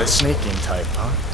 The sneaking type, huh?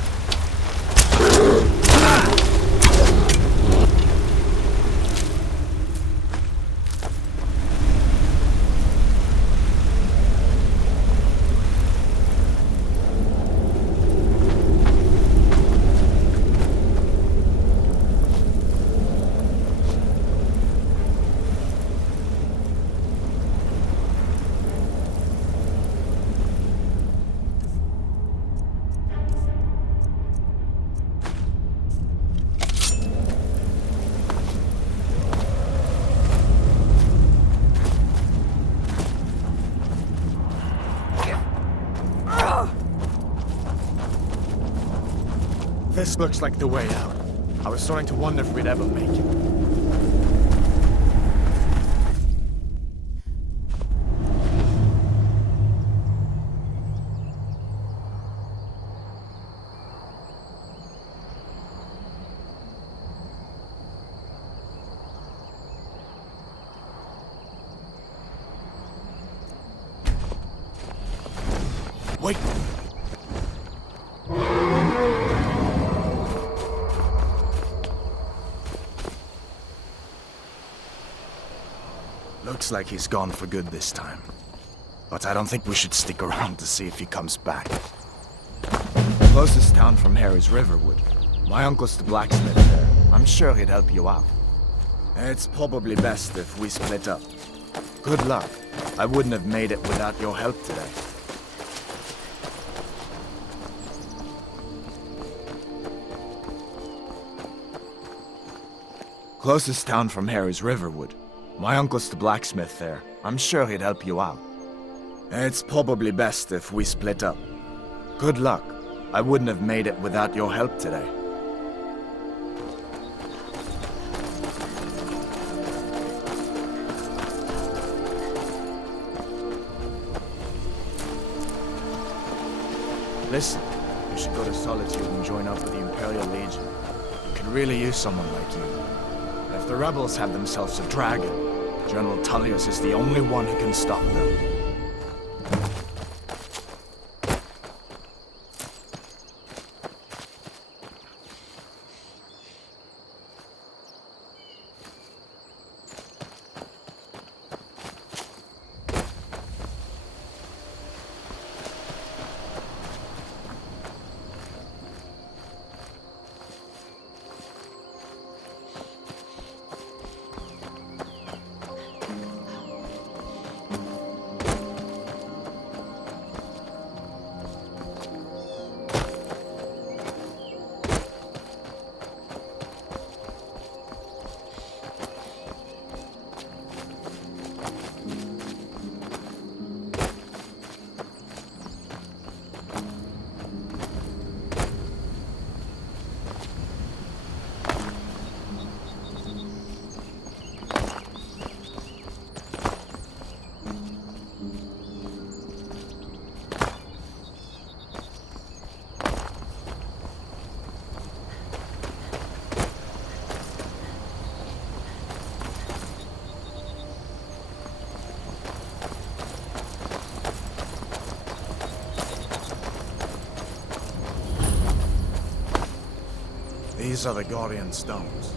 This looks like the way out. I was starting to wonder if we'd ever make it. Wait! Looks like he's gone for good this time. But I don't think we should stick around to see if he comes back. The closest town from here is Riverwood. My uncle's the blacksmith there. I'm sure he'd help you out. It's probably best if we split up. Good luck. I wouldn't have made it without your help today. Closest town from here is Riverwood. My uncle's the blacksmith there. I'm sure he'd help you out. It's probably best if we split up. Good luck. I wouldn't have made it without your help today. Listen, you should go to Solitude and join up with the Imperial Legion. We could really use someone like you. And if the rebels have themselves a dragon, General Tullius is the only one who can stop them. These are the Guardian Stones.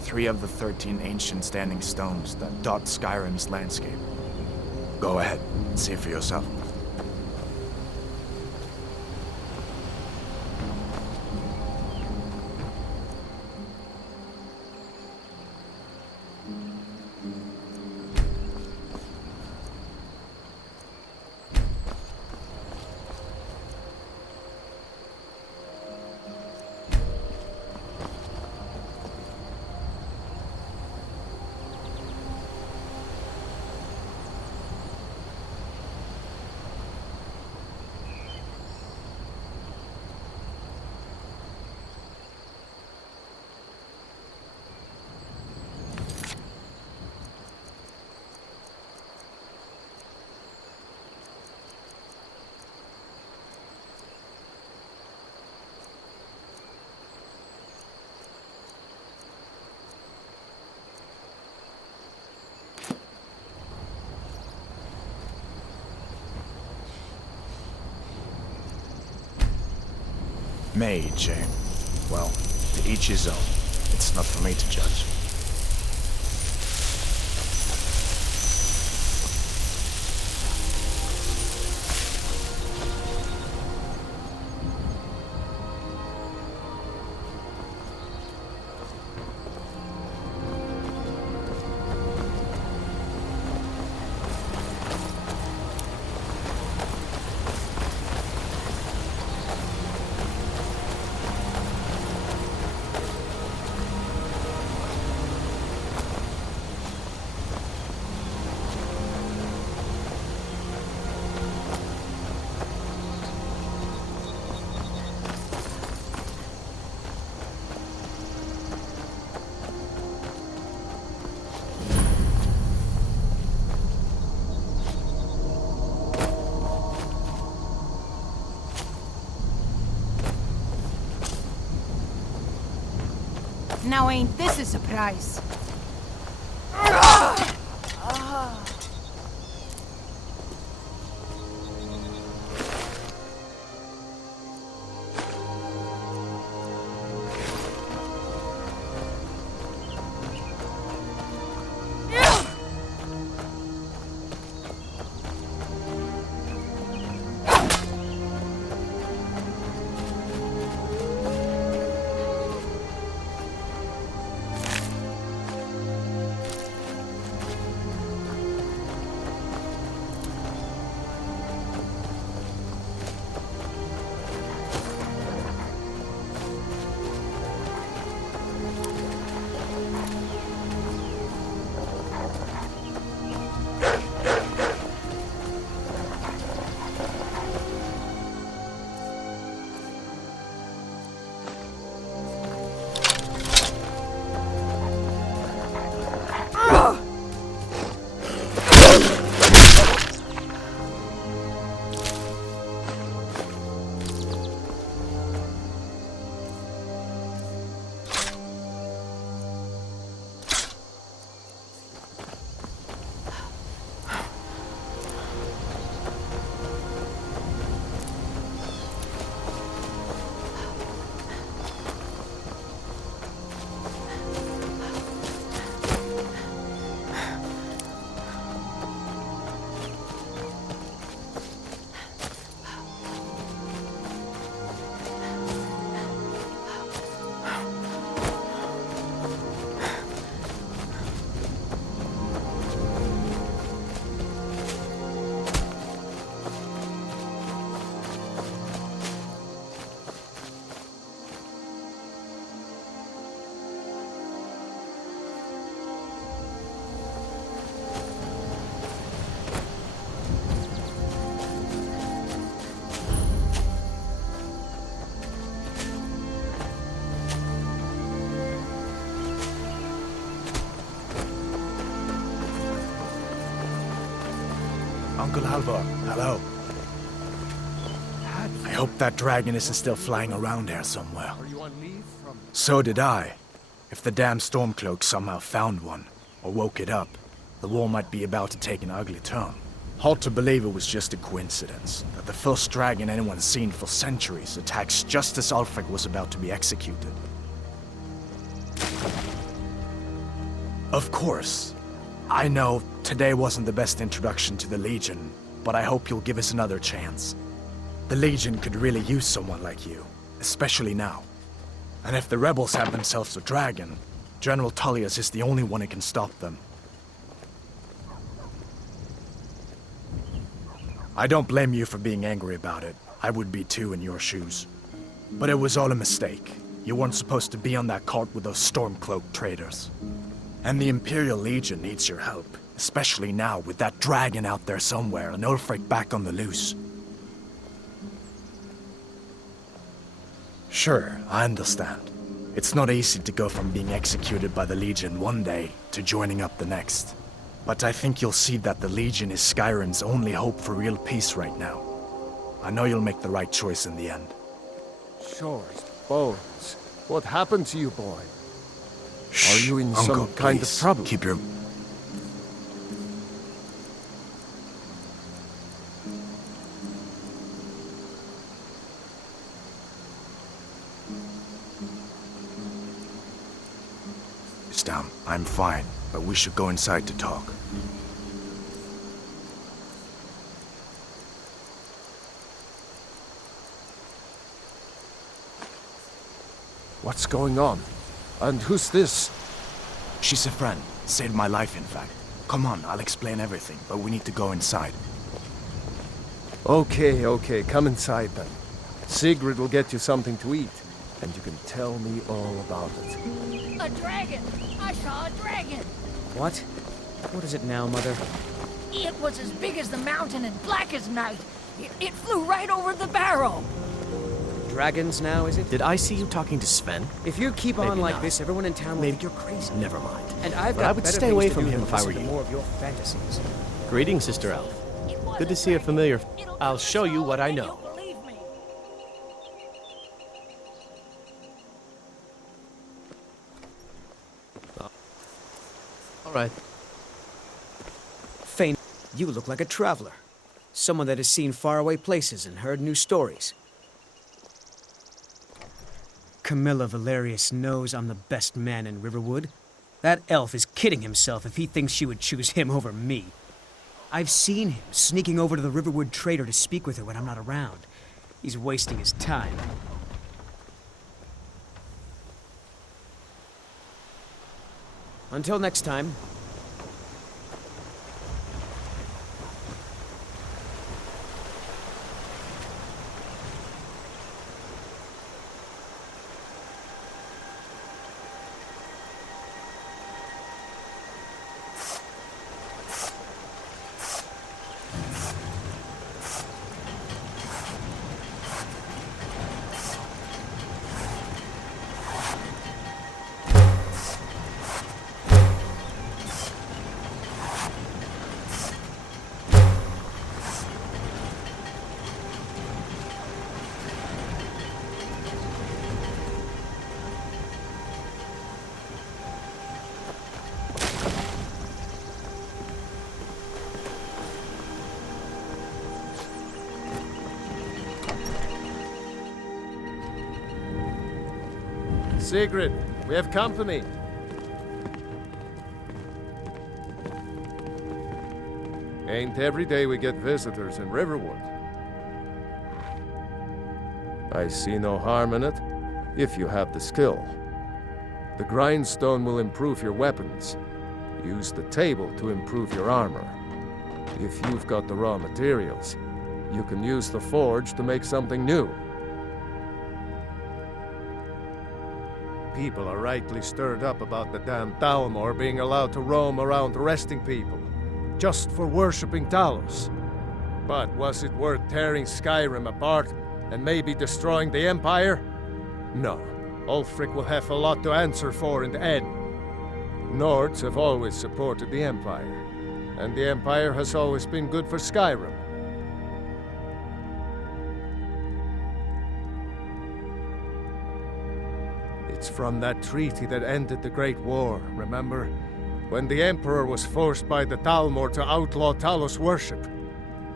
3 of the 13 ancient standing stones that dot Skyrim's landscape. Go ahead, see for yourself. mage, eh? Well, to each his own. It's not for me to judge. Now ain't this a surprise? Uncle Halvor, hello. I hope that dragon isn't still flying around here somewhere. Are you on leave from... So did I. If the damn Stormcloak somehow found one, or woke it up, the war might be about to take an ugly turn. Hard to believe it was just a coincidence, that the first dragon anyone's seen for centuries attacks just as Ulfric was about to be executed. Of course. I know today wasn't the best introduction to the Legion, but I hope you'll give us another chance. The Legion could really use someone like you, especially now. And if the rebels have themselves a dragon, General Tullius is the only one who can stop them. I don't blame you for being angry about it. I would be too in your shoes. But it was all a mistake. You weren't supposed to be on that cart with those Stormcloak traitors. And the Imperial Legion needs your help, especially now with that dragon out there somewhere and Ulfric back on the loose. Sure, I understand. It's not easy to go from being executed by the Legion one day to joining up the next. But I think you'll see that the Legion is Skyrim's only hope for real peace right now. I know you'll make the right choice in the end. Shore's bones. What happened to you, boy? Shh, Are you in Uncle, some kind of please, trouble? Keep your... is down. I'm fine, but we should go inside to talk. What's going on? And who's this? She's a friend. Saved my life, in fact. Come on, I'll explain everything, but we need to go inside. Okay, come inside then. Sigrid will get you something to eat, and you can tell me all about it. A dragon! I saw a dragon! What? What is it now, Mother? It was as big as the mountain and black as night. It flew right over the barrow. Dragons now, is it? Did I see you talking to Sven? If you keep on Maybe like not. this, everyone in town will think you're crazy. Never mind. And I've But got I would better stay things away to from do him than if I listen were to you. more of your fantasies. Greetings, Sister Elf. It was Good to a see a dragon. familiar. It'll I'll do show us you all what I and know. you'll believe me. All right. Fane, you look like a traveler. Someone that has seen faraway places and heard new stories. Camilla Valerius knows I'm the best man in Riverwood. That elf is kidding himself if he thinks she would choose him over me. I've seen him sneaking over to the Riverwood trader to speak with her when I'm not around. He's wasting his time. Until next time. Sigrid, we have company. Ain't every day we get visitors in Riverwood. I see no harm in it, if you have the skill. The grindstone will improve your weapons. Use the table to improve your armor. If you've got the raw materials, you can use the forge to make something new. People are rightly stirred up about the damn Thalmor being allowed to roam around arresting people, just for worshipping Talos. But was it worth tearing Skyrim apart and maybe destroying the Empire? No. Ulfric will have a lot to answer for in the end. Nords have always supported the Empire, and the Empire has always been good for Skyrim. It's from that treaty that ended the Great War, remember? When the Emperor was forced by the Thalmor to outlaw Talos worship.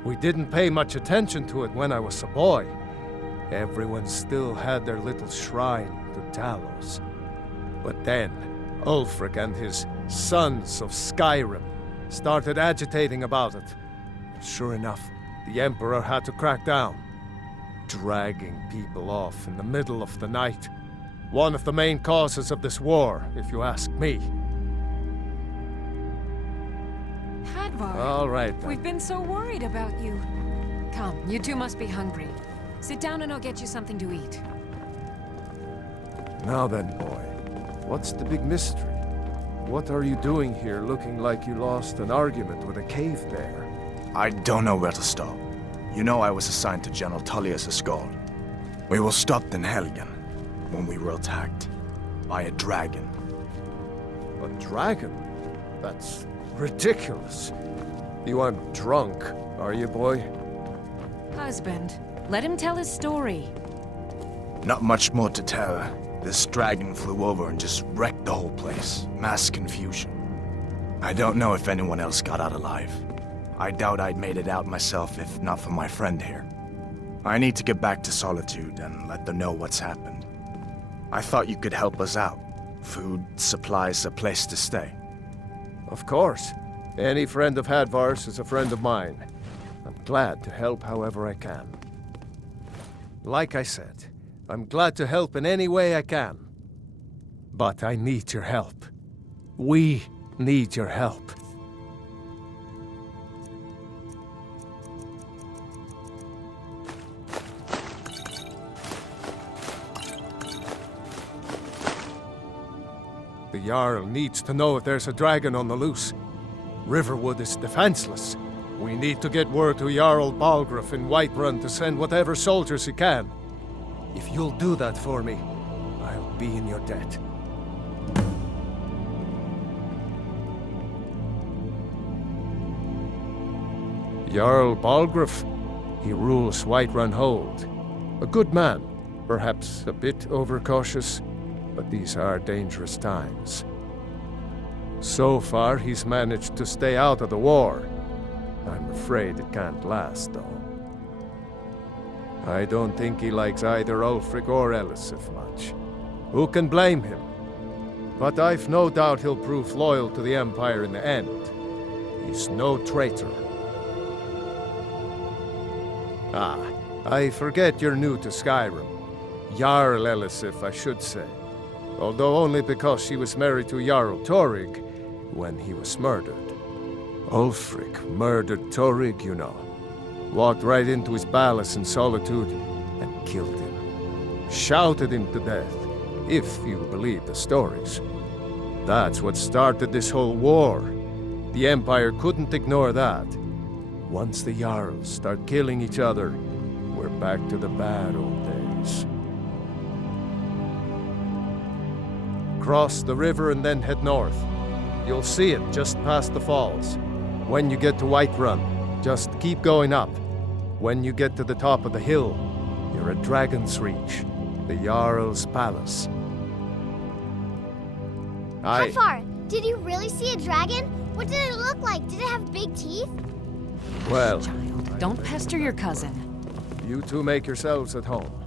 We didn't pay much attention to it when I was a boy. Everyone still had their little shrine to Talos. But then, Ulfric and his Sons of Skyrim started agitating about it. And sure enough, the Emperor had to crack down, dragging people off in the middle of the night. One of the main causes of this war, if you ask me. Hadvar, All right, then. we've been so worried about you. Come, you two must be hungry. Sit down and I'll get you something to eat. Now then, boy, what's the big mystery? What are you doing here looking like you lost an argument with a cave bear? I don't know where to stop. You know I was assigned to General Tullius Skald. We were stopped in Helgen when we were attacked by a dragon. A dragon? That's ridiculous. You aren't drunk, are you, boy? Husband, let him tell his story. Not much more to tell. This dragon flew over and just wrecked the whole place. Mass confusion. I don't know if anyone else got out alive. I doubt I'd made it out myself if not for my friend here. I need to get back to Solitude and let them know what's happened. I thought you could help us out. Food, supplies, a place to stay. Of course. Any friend of Hadvar's is a friend of mine. I'm glad to help however I can. Like I said, I'm glad to help in any way I can. But I need your help. We need your help. The Jarl needs to know if there's a dragon on the loose. Riverwood is defenseless. We need to get word to Jarl Balgruuf in Whiterun to send whatever soldiers he can. If you'll do that for me, I'll be in your debt. Jarl Balgruuf, he rules Whiterun Hold. A good man, perhaps a bit overcautious, but these are dangerous times. So far, he's managed to stay out of the war. I'm afraid it can't last, though. I don't think he likes either Ulfric or Elisif much. Who can blame him? But I've no doubt he'll prove loyal to the Empire in the end. He's no traitor. Ah, I forget you're new to Skyrim. Jarl Elisif, I should say. Although only because she was married to Jarl Torygg when he was murdered. Ulfric murdered Torygg, you know. Walked right into his palace in Solitude and killed him. Shouted him to death, if you believe the stories. That's what started this whole war. The Empire couldn't ignore that. Once the Jarls start killing each other, we're back to the bad old days. Cross the river and then head north. You'll see it just past the falls. When you get to Whiterun, just keep going up. When you get to the top of the hill, you're at Dragon's Reach, the Jarl's palace. How far? Did you really see a dragon? What did it look like? Did it have big teeth? Well, Child, don't pester your cousin. you two make yourselves at home.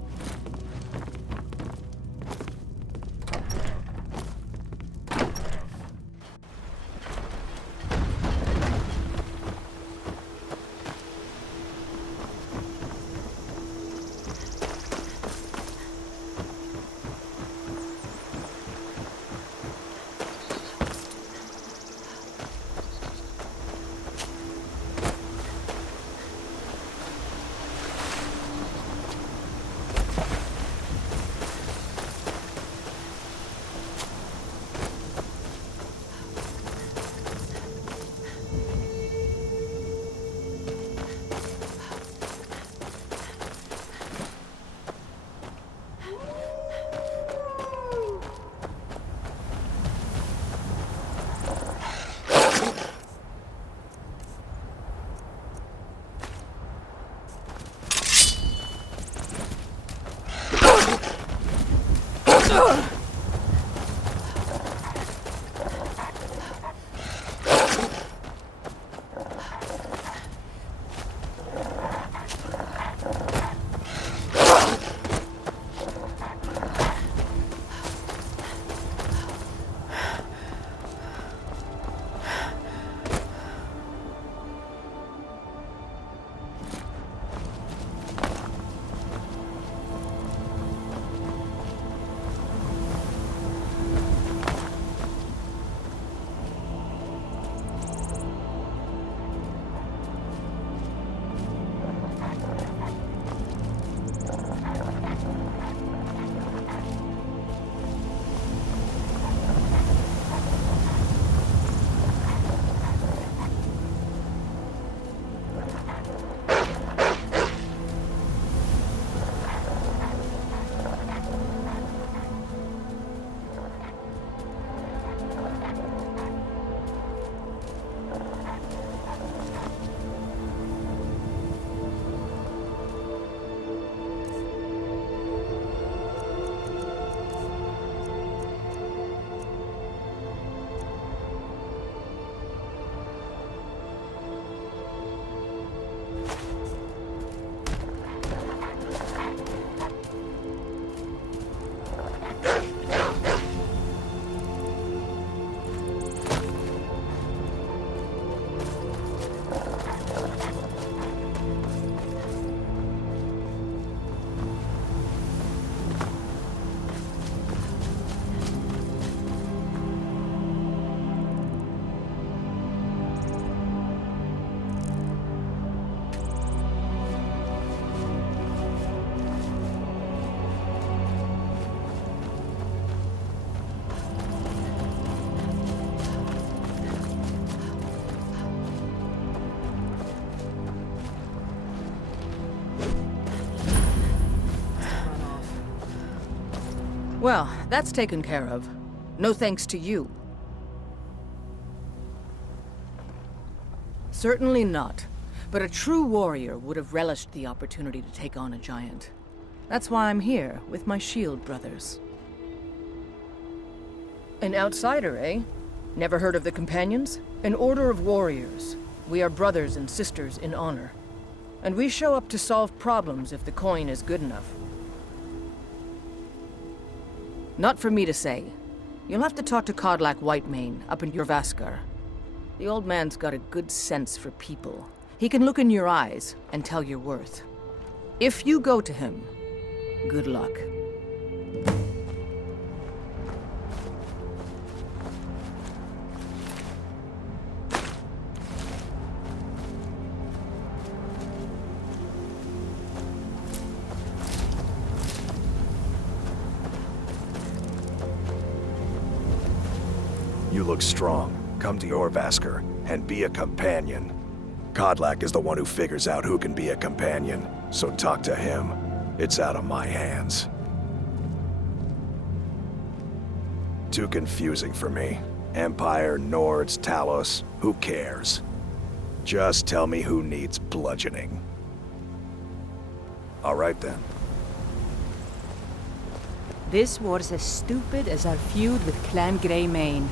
Well, that's taken care of. No thanks to you. Certainly not. But a true warrior would have relished the opportunity to take on a giant. That's why I'm here, with my shield brothers. An outsider, eh? Never heard of the Companions? An order of warriors. We are brothers and sisters in honor. And we show up to solve problems if the coin is good enough. Not for me to say. You'll have to talk to Kodlak Whitemane up in Jorrvaskr. The old man's got a good sense for people. He can look in your eyes and tell your worth. If you go to him, good luck. You look strong. Come to Jorrvaskr and be a companion. Kodlak is the one who figures out who can be a companion, so talk to him. It's out of my hands. Too confusing for me. Empire, Nords, Talos, who cares? Just tell me who needs bludgeoning. All right then. This war's as stupid as our feud with Clan Greymane.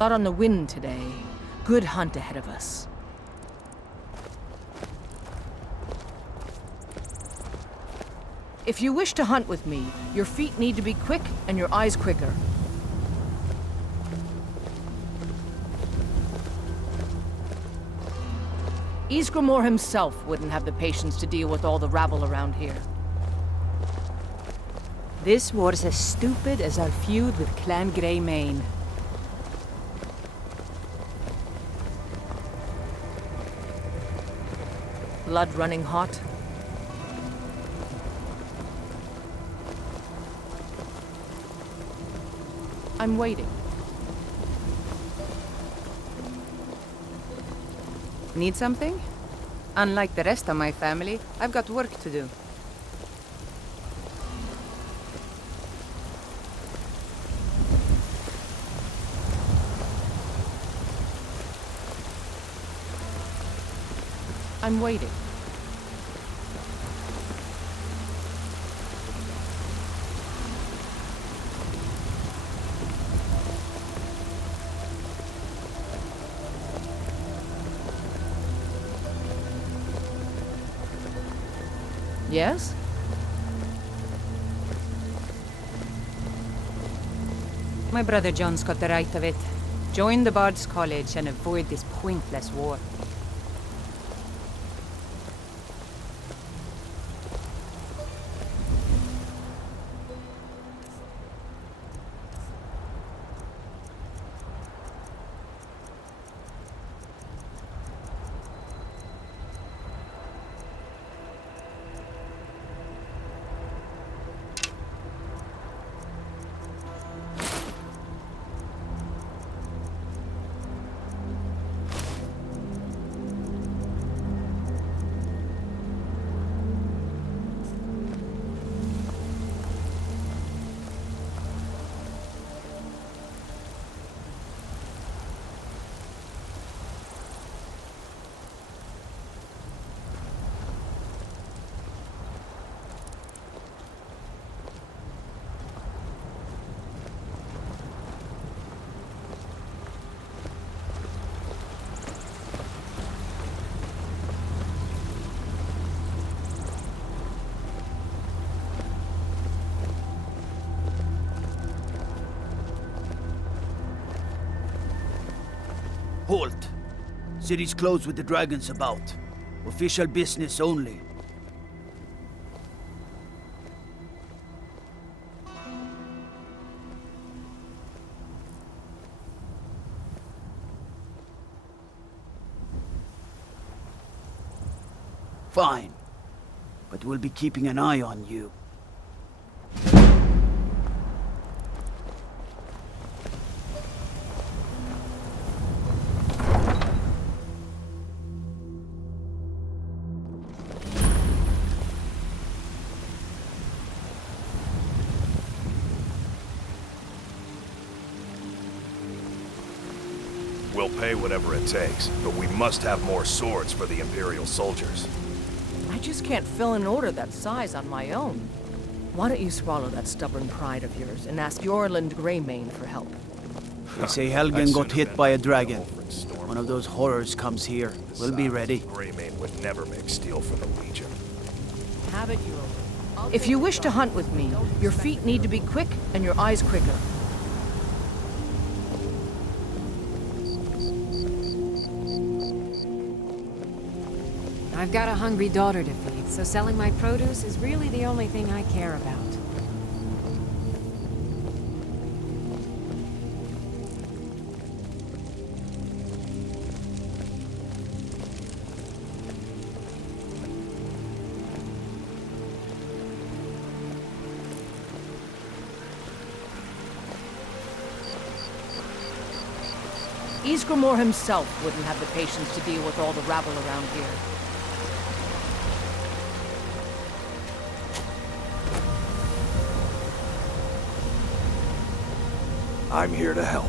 Out on the wind today. Good hunt ahead of us. If you wish to hunt with me, your feet need to be quick and your eyes quicker. Ysgramor himself wouldn't have the patience to deal with all the rabble around here. This war's as stupid as our feud with Clan Greymane. Blood running hot. I'm waiting. Need something? Unlike the rest of my family, I've got work to do. I'm waiting. Yes? My brother John's got the right of it. Join the Bard's College and avoid this pointless war. Halt! City's closed with the dragons about. Official business only. Fine. But we'll be keeping an eye on you. We'll pay whatever it takes, but we must have more swords for the Imperial soldiers. I just can't fill an order that size on my own. Why don't you swallow that stubborn pride of yours and ask Jorlund Greymane for help? They say Helgen got hit by a dragon. One of those horrors comes here. We'll be ready. Greymane would never make steel for the Legion. Have it your way. If you wish to hunt with me, your feet need to be quick and your eyes quicker. I've got a hungry daughter to feed, so selling my produce is really the only thing I care about. Ysgramor himself wouldn't have the patience to deal with all the rabble around here. I'm here to help.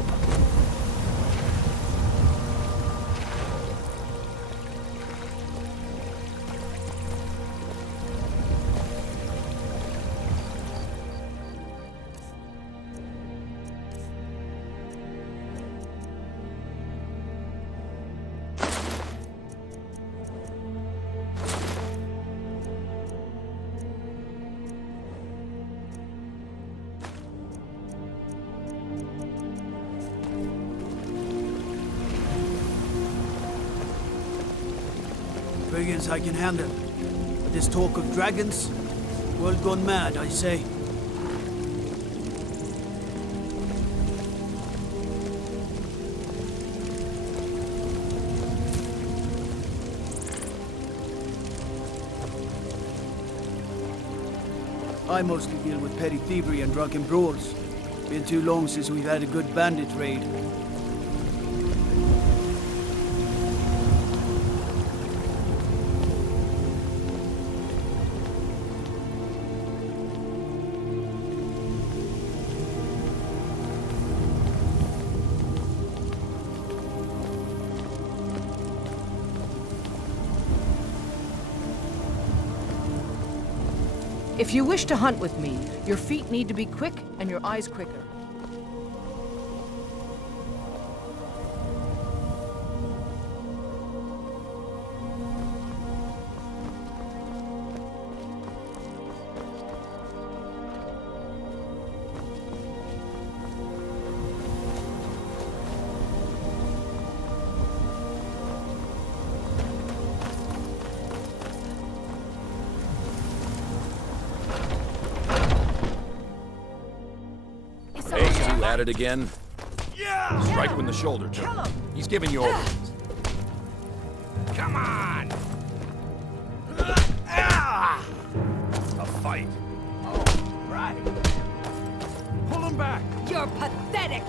Brigands I can handle. But this talk of dragons? World gone mad, I say. I mostly deal with petty thievery and drunken brawls. Been too long since we've had a good bandit raid. If you wish to hunt with me, your feet need to be quick and your eyes quicker. At it again? Yeah! Strike him in the shoulder, Joe. He's giving you orders. Come on! A fight. Oh, right. Pull him back. You're pathetic!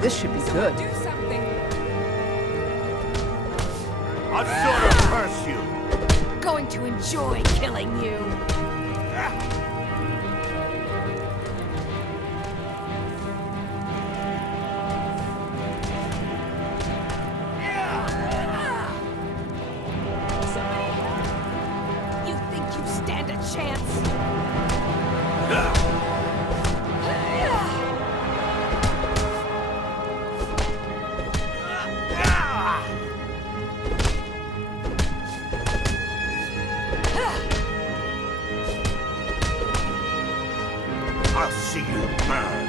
This should be good. Do something! I'd sort of curse you. Going to enjoy killing you! You think you stand a chance? I'll see you burn.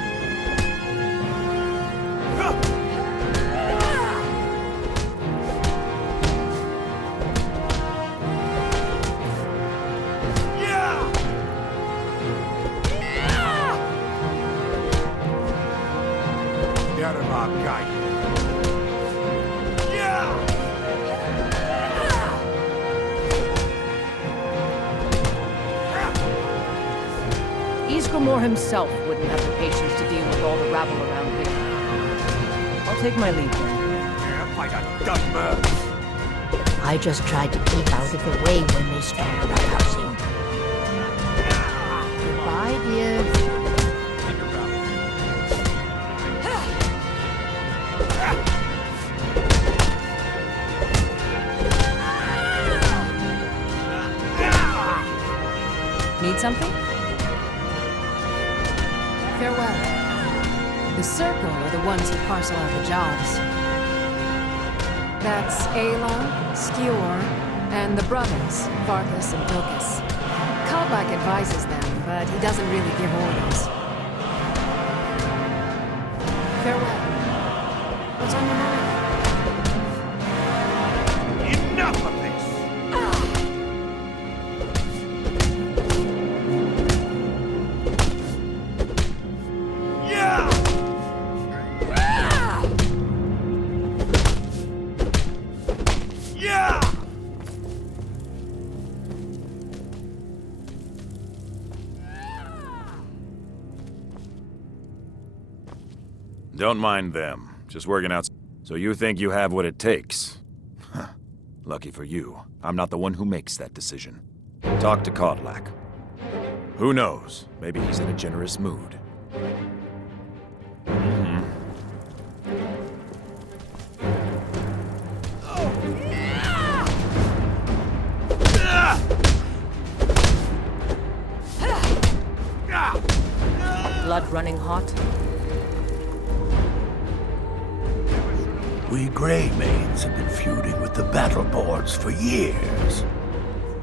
Ysgramor himself wouldn't have the patience to deal with all the rabble around here. I'll take my leave then. I just tried to keep out of the way when they started roughhousing. Goodbye, dear. Need something? Farewell. The Circle are the ones who parcel out the jobs. That's Ayla, Skior, and the brothers, Varkas and Vilkas. Kodlak advises them, but he doesn't really give orders. Farewell. What's on your mind? Enough of this! Don't mind them. Just working out. So you think you have what it takes? Huh. Lucky for you, I'm not the one who makes that decision. Talk to Kodlak. Who knows? Maybe he's in a generous mood. Blood running hot? We Greymaids have been feuding with the Battleborns for years.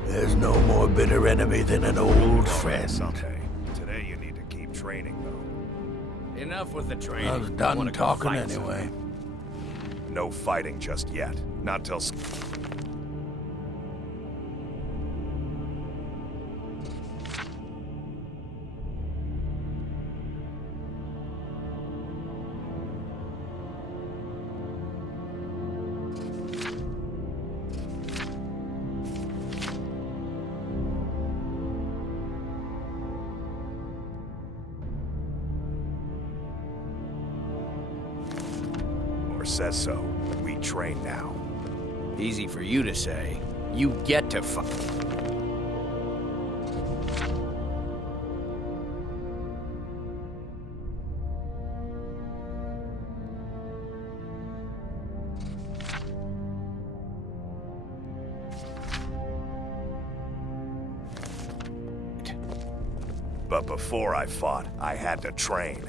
There's no more bitter enemy than an old friend. Someday. Today you need to keep training, though. Enough with the training. I was done wanna go talking fight anyway. No fighting just yet. Not till... says so. We train now. Easy for you to say. You get to fight. But before I fought, I had to train.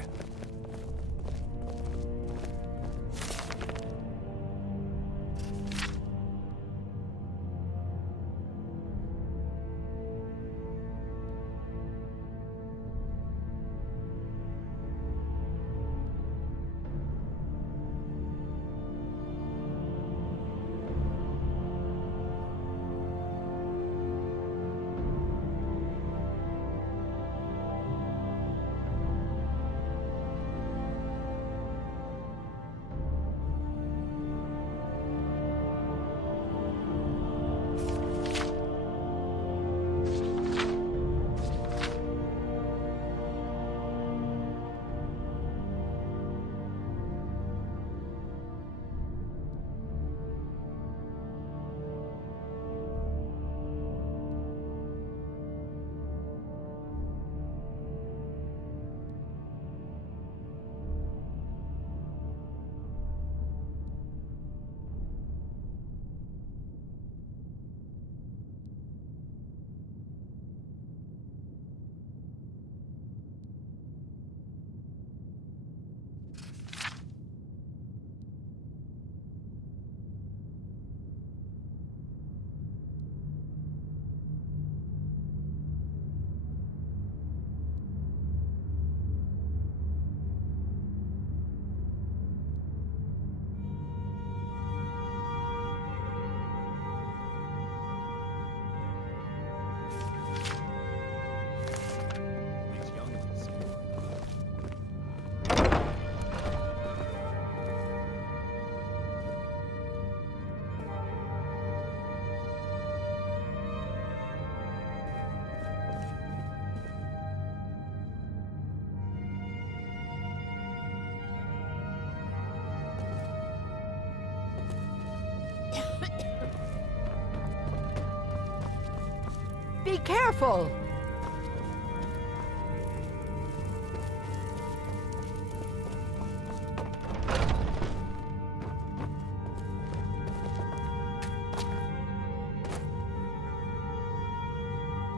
Be careful!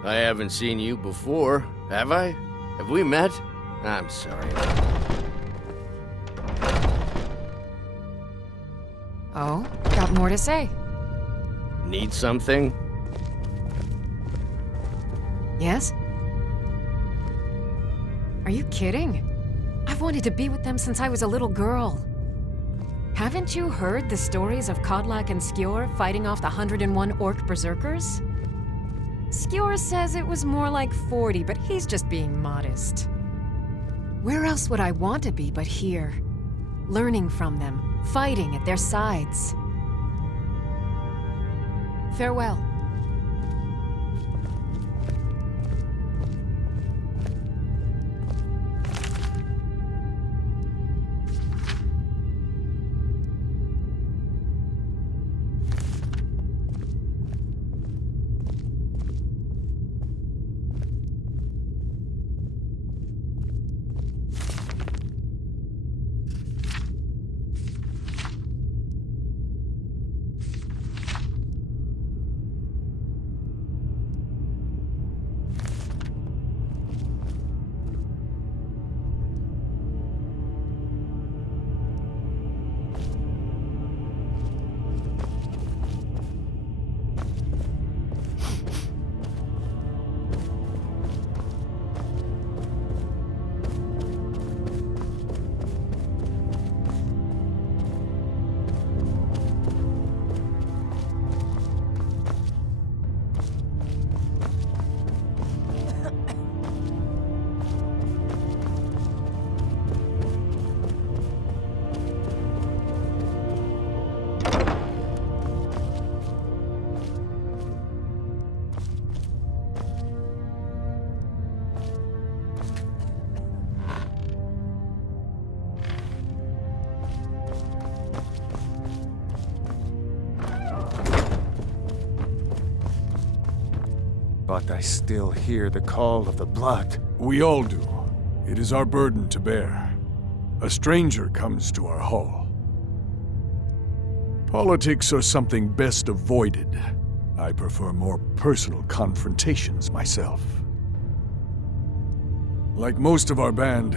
I haven't seen you before, have I? Have we met? I'm sorry. Oh, got more to say? Need something? Yes? Are you kidding? I've wanted to be with them since I was a little girl. Haven't you heard the stories of Kodlak and Skjor fighting off the 101 orc berserkers? Skjor says it was more like 40, but he's just being modest. Where else would I want to be but here? Learning from them, fighting at their sides. Farewell. But I still hear the call of the blood. We all do. It is our burden to bear. A stranger comes to our hall. Politics are something best avoided. I prefer more personal confrontations myself. Like most of our band,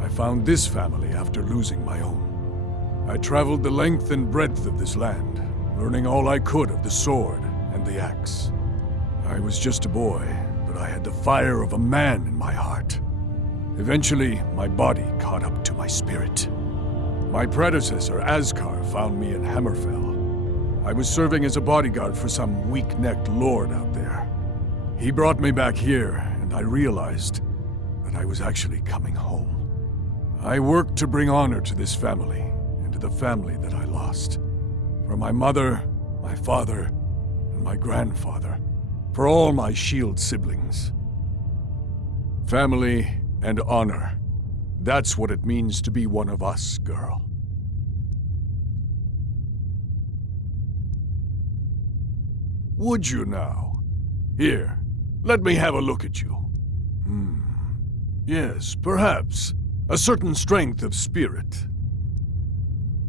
I found this family after losing my own. I traveled the length and breadth of this land, learning all I could of the sword and the axe. I was just a boy, but I had the fire of a man in my heart. Eventually, my body caught up to my spirit. My predecessor, Askar, found me in Hammerfell. I was serving as a bodyguard for some weak-necked lord out there. He brought me back here, and I realized that I was actually coming home. I worked to bring honor to this family, and to the family that I lost. For my mother, my father, and my grandfather. For all my shield siblings. Family and honor. That's what it means to be one of us, girl. Would you now? Here, let me have a look at you. Yes, perhaps. A certain strength of spirit.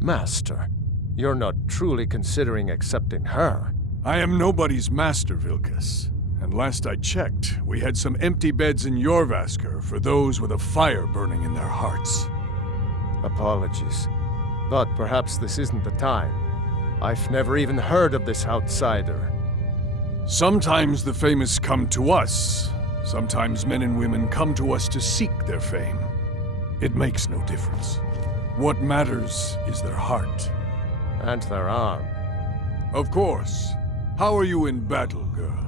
Master, you're not truly considering accepting her. I am nobody's master, Vilkas. And last I checked, we had some empty beds in Jorrvaskr for those with a fire burning in their hearts. Apologies. But perhaps this isn't the time. I've never even heard of this outsider. Sometimes the famous come to us. Sometimes men and women come to us to seek their fame. It makes no difference. What matters is their heart. And their arm. Of course. How are you in battle, girl?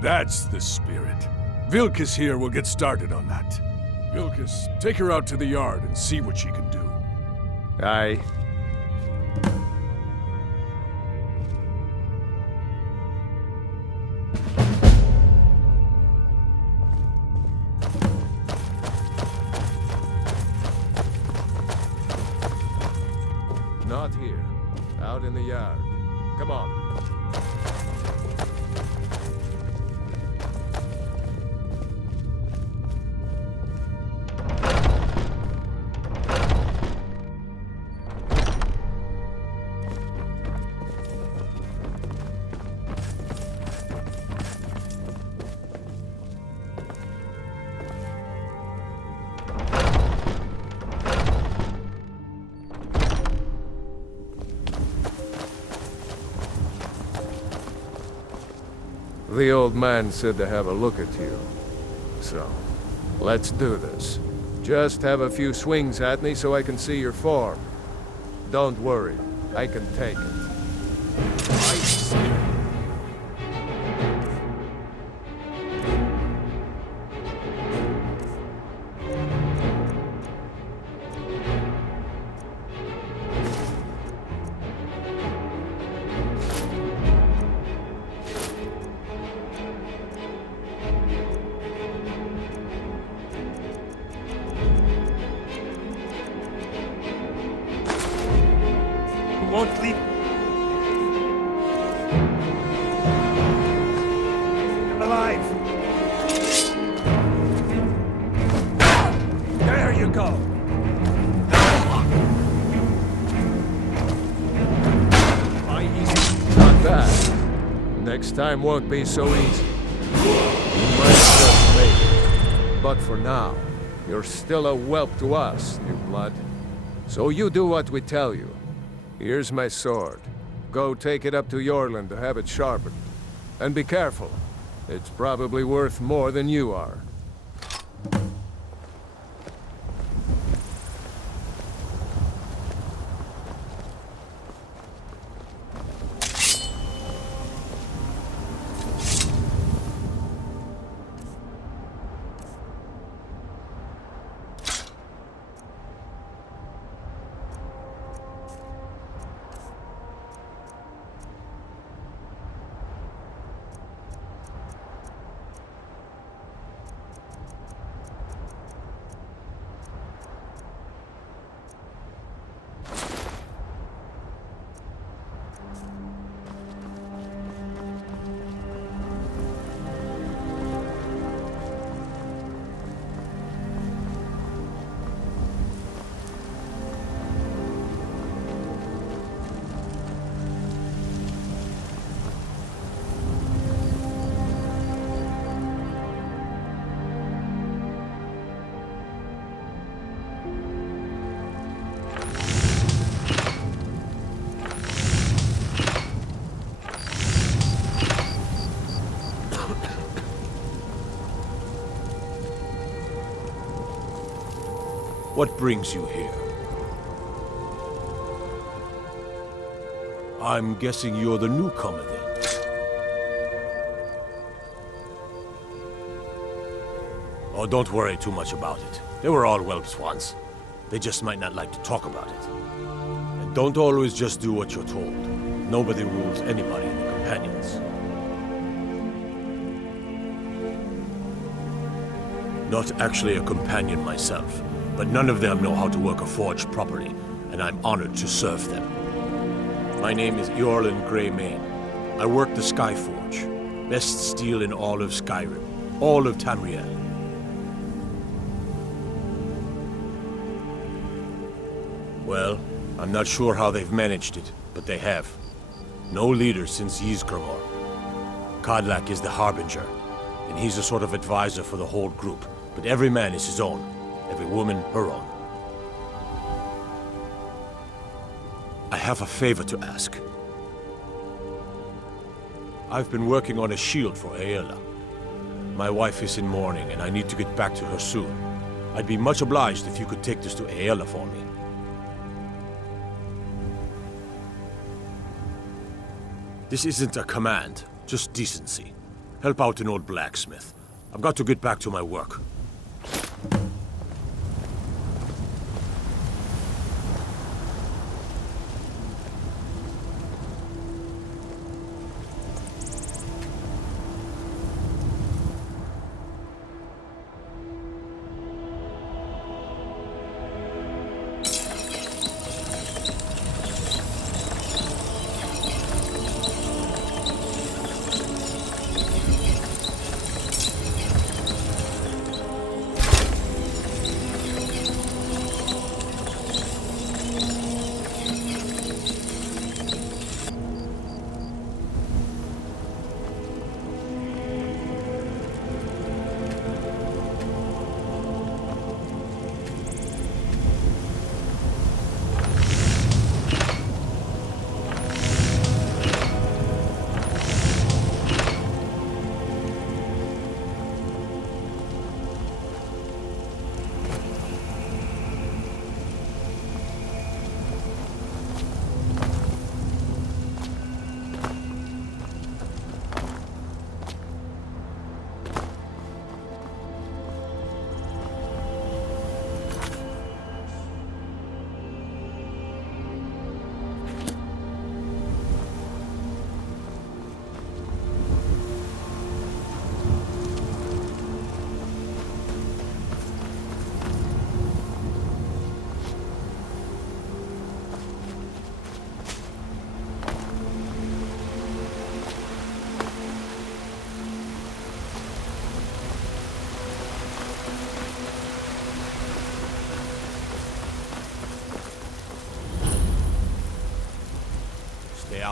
That's the spirit. Vilkas here will get started on that. Vilkas, take her out to the yard and see what she can do. Aye. Not here. Out in the yard. Come on. The old man said to have a look at you. So, let's do this. Just have a few swings at me so I can see your form. Don't worry, I can take it. Won't leave. I'm alive. There you go. Not bad. Next time won't be so easy. You might just make it. But for now, you're still a whelp to us, new blood. So you do what we tell you. Here's my sword. Go take it up to Yorland to have it sharpened. And be careful. It's probably worth more than you are. What brings you here? I'm guessing you're the newcomer then. Oh, don't worry too much about it. They were all whelps once. They just might not like to talk about it. And don't always just do what you're told. Nobody rules anybody in the Companions. Not actually a companion myself, but none of them know how to work a forge properly, and I'm honored to serve them. My name is Eorlund Greymane. I work the Skyforge, best steel in all of Skyrim, all of Tamriel. Well, I'm not sure how they've managed it, but they have. No leader since Ysgramor. Kodlak is the Harbinger, and he's a sort of advisor for the whole group, but every man is his own. Every woman, her own. I have a favor to ask. I've been working on a shield for Aela. My wife is in mourning, and I need to get back to her soon. I'd be much obliged if you could take this to Aela for me. This isn't a command, just decency. Help out an old blacksmith. I've got to get back to my work.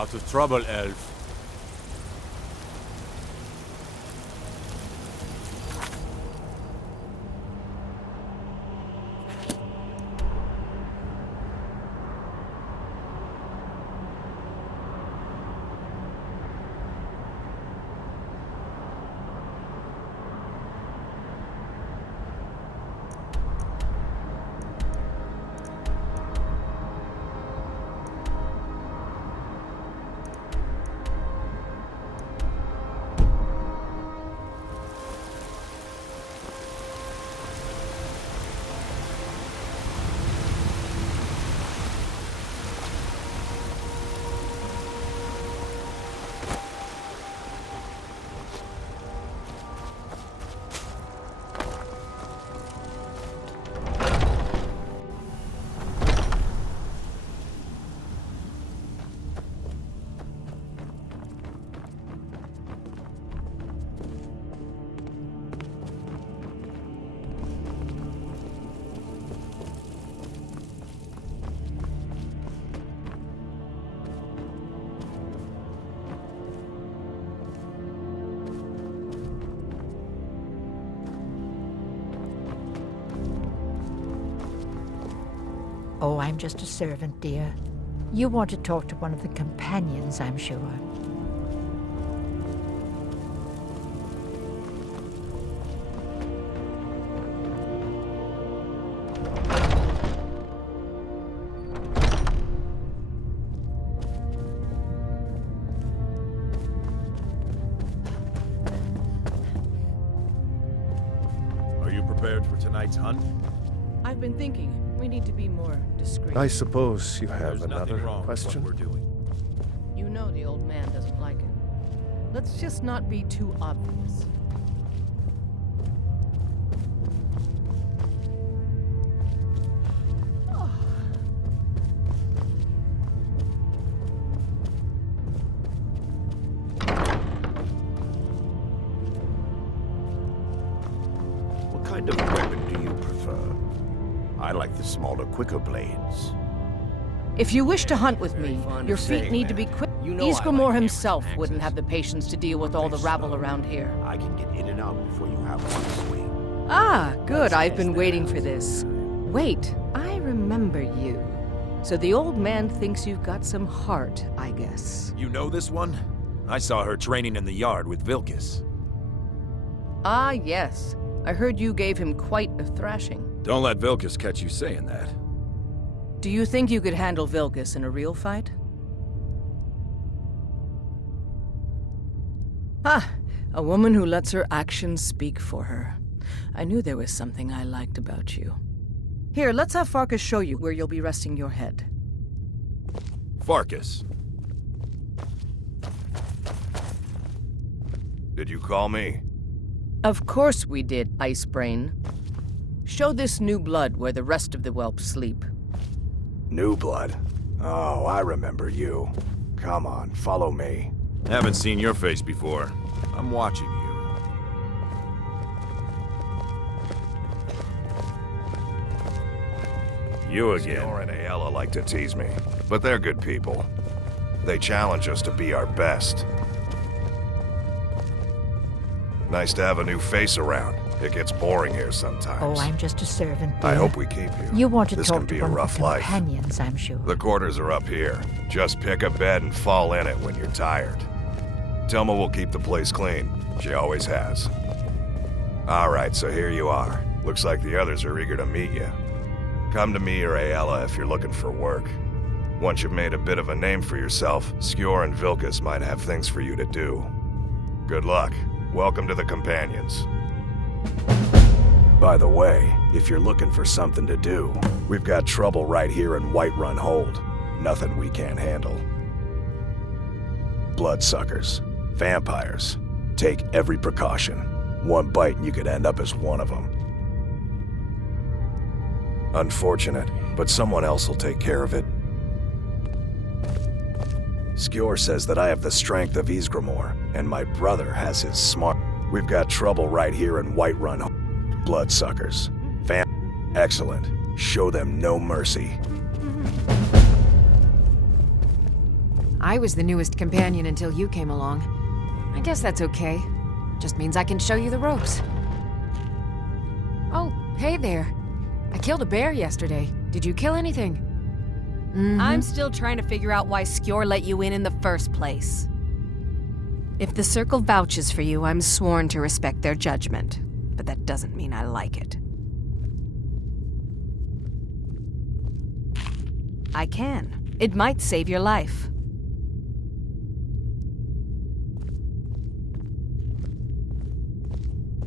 out of trouble, elf. Oh, I'm just a servant, dear. You want to talk to one of the companions, I'm sure. Are you prepared for tonight's hunt? I've been thinking, we need to be more discreet. I suppose you have There's nothing another wrong question? with what we're doing. You know the old man doesn't like it. Let's just not be too obvious. What kind of weapon do you prefer? I like the smaller, quicker blades. If you wish to hunt with me, fond your of feet saying need to that. be quick. You know I Ysgramor like himself hammers and wouldn't have axes. the patience to deal with all the rabble around here. I can get in and out before you have one swing. Ah, good. I've been waiting for this. Wait, I remember you. So the old man thinks you've got some heart, I guess. You know this one? I saw her training in the yard with Vilkis. Ah, yes. I heard you gave him quite a thrashing. Don't let Vilkis catch you saying that. Do you think you could handle Vilkis in a real fight? Ah, a woman who lets her actions speak for her. I knew there was something I liked about you. Here, let's have Farkas show you where you'll be resting your head. Farkas. Did you call me? Of course we did, Icebrain. Show this new blood where the rest of the whelps sleep. New blood? Oh, I remember you. Come on, follow me. Haven't seen your face before. I'm watching you. You again. Nor and Ayala like to tease me, but they're good people. They challenge us to be our best. Nice to have a new face around. It gets boring here sometimes. Oh, I'm just a servant, dear. I hope we keep you. You want to This talk can to be a one rough of the life. companions, I'm sure. The quarters are up here. Just pick a bed and fall in it when you're tired. Telma will keep the place clean. She always has. All right, so here you are. Looks like the others are eager to meet you. Come to me or Ayala if you're looking for work. Once you've made a bit of a name for yourself, Skjor and Vilkis might have things for you to do. Good luck. Welcome to the Companions. By the way, if you're looking for something to do, we've got trouble right here in Whiterun Hold. Nothing we can't handle. Bloodsuckers, vampires. Take every precaution. One bite and you could end up as one of them. Unfortunate, but someone else will take care of it. Skjor says that I have the strength of Ysgramor, and my brother has his smart. We've got trouble right here in Whiterun. Bloodsuckers. Excellent. Show them no mercy. I was the newest companion until you came along. I guess that's okay. Just means I can show you the ropes. Oh, hey there. I killed a bear yesterday. Did you kill anything? I'm still trying to figure out why Skjor let you in the first place. If the Circle vouches for you, I'm sworn to respect their judgment. But that doesn't mean I like it. I can. It might save your life.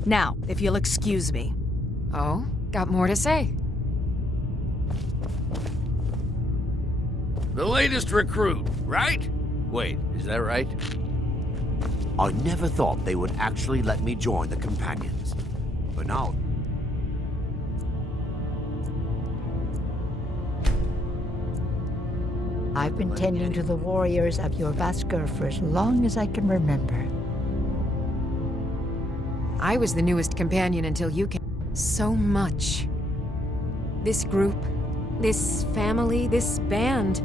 Now, if you'll excuse me. Oh, got more to say. The latest recruit, right? Wait, is that right? I never thought they would actually let me join the Companions. But now... I've been tending to the warriors of Jorrvaskr for as long as I can remember. I was the newest companion until you came. So much. This group, this family, this band.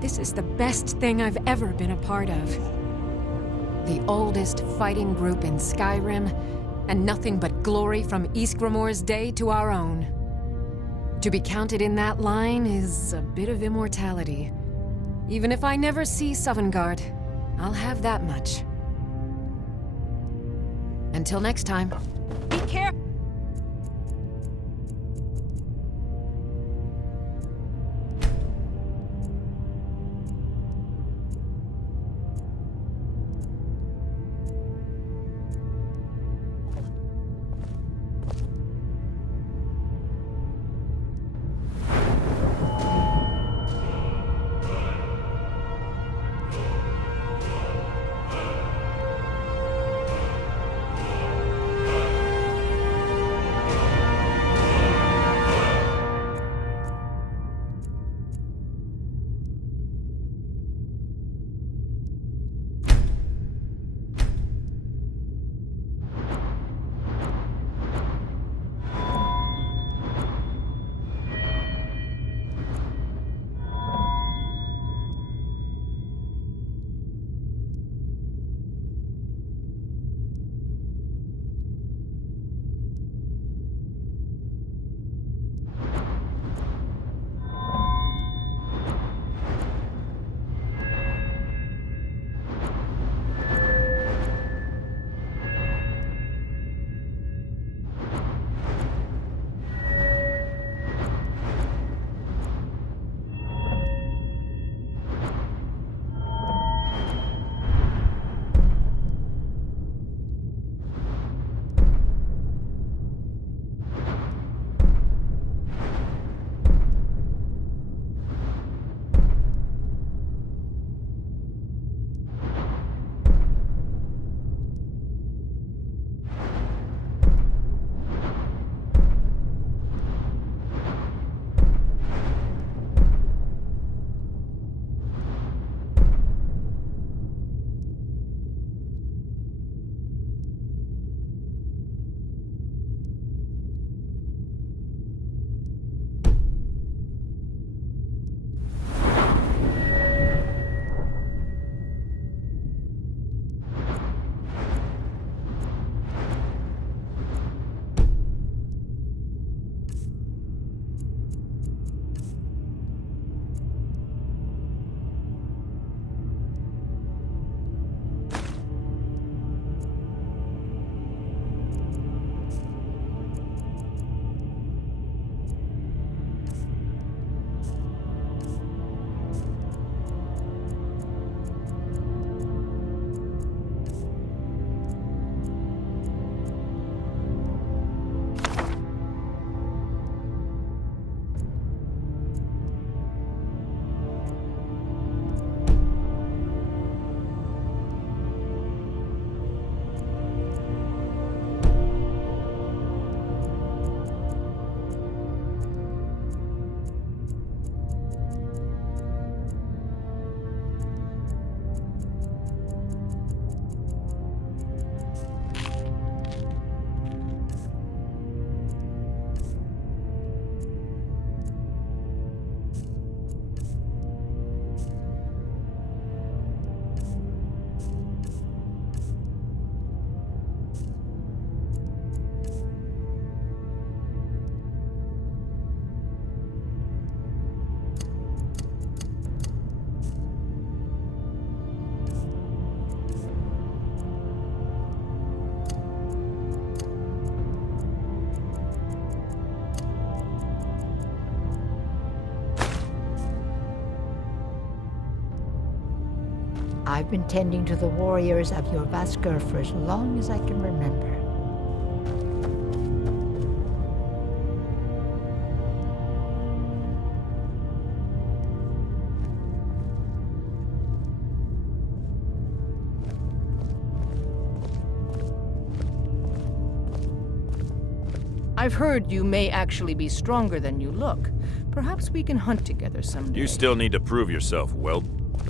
This is the best thing I've ever been a part of. The oldest fighting group in Skyrim, and nothing but glory from Ysgramor's day to our own. To be counted in that line is a bit of immortality. Even if I never see Sovngarde, I'll have that much. Until next time. Be careful. I've been tending to the warriors of Jorrvaskr for as long as I can remember. I've heard you may actually be stronger than you look. Perhaps we can hunt together someday. You still need to prove yourself, Whelp.